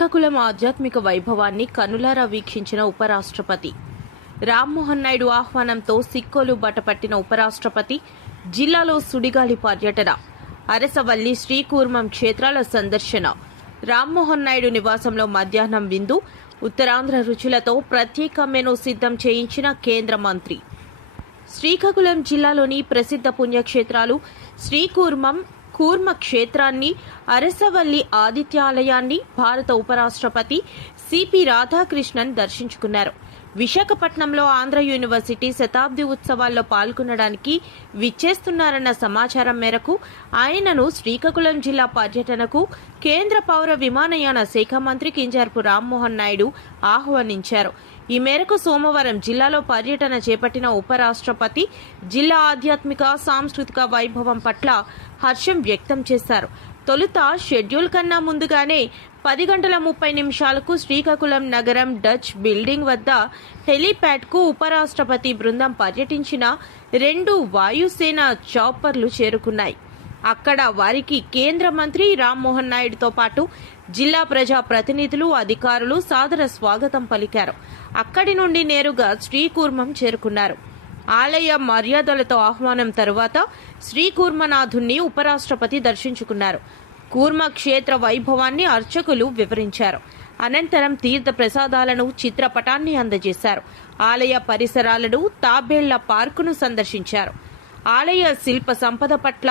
శ్రీకాకుళం ఆధ్యాత్మిక వైభవాన్ని కనులారా వీక్షించిన ఉపరాష్ట్రపతి రామ్మోహన్ నాయుడు ఆహ్వానంతో సిక్కోలు బటపట్టిన ఉపరాష్ట్రపతి జిల్లాలో సుడిగాలి పర్యటన, అరసవల్లి శ్రీకూర్మం క్షేత్రాల సందర్శన, రామ్మోహన్ నాయుడు నివాసంలో మధ్యాహ్నం విందు, ఉత్తరాంధ్ర రుచులతో ప్రత్యేక మెనూ సిద్ధం చేయించిన కేంద్ర మంత్రి. శ్రీకాకుళం జిల్లాలోని ప్రసిద్ధ పుణ్యక్షేత్రాలు శ్రీకూర్మం, కూర్మ క్షేత్రాన్ని, అరసవల్లి ఆదిత్యాలయాన్ని భారత ఉపరాష్ట్రపతి సిపి రాధాకృష్ణన్ దర్శించుకున్నారు. విశాఖపట్నంలో ఆంధ్ర యూనివర్సిటీ శతాబ్ది ఉత్సవాల్లో పాల్గొనడానికి విచ్చేస్తున్నారన్న సమాచారం మేరకు ఆయనను శ్రీకాకుళం జిల్లా పర్యటనకు కేంద్ర పౌర విమానయాన శాఖ మంత్రి కింజరాపు రామ్మోహన్ నాయుడు ఆహ్వానించారు. ఈ మేరకు సోమవారం జిల్లాలో పర్యటన చేపట్టిన ఉపరాష్ట్రపతి జిల్లా ఆధ్యాత్మిక, సాంస్కృతిక వైభవం పట్ల హర్షం వ్యక్తం చేశారు. తొలుత షెడ్యూల్ కన్నా ముందుగానే 10:30 శ్రీకాకుళం నగరం డచ్ బిల్డింగ్ వద్ద హెలీప్యాడ్కు ఉపరాష్ట్రపతి బృందం పర్యటించిన 2 వాయుసేన చాపర్లు చేరుకున్నాయి. అక్కడ వారికి కేంద్ర మంత్రి రామ్మోహన్ నాయుడుతో పాటు జిల్లా ప్రజా ప్రతినిధులు, అధికారులు సాదర స్వాగతం పలికారు. అక్కడి నుండి నేరుగా శ్రీకూర్మం చేరుకున్నారు. ఆలయ మర్యాదలతో ఆహ్వానం తరువాత శ్రీకూర్మనాథుణ్ణి ఉపరాష్ట్రపతి దర్శించుకున్నారు. కూర్మ క్షేత్ర వైభవాన్ని అర్చకులు వివరించారు. అనంతరం తీర్థ ప్రసాదాలను, చిత్రపటాన్ని అందజేశారు. ఆలయ పరిసరాలను, తాబేళ్ల పార్కును సందర్శించారు. ఆలయ శిల్ప సంపద పట్ల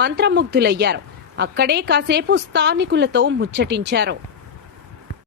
మంత్రముగ్ధులయ్యారు. అక్కడే కాసేపు స్థానికులతో ముచ్చటించారు.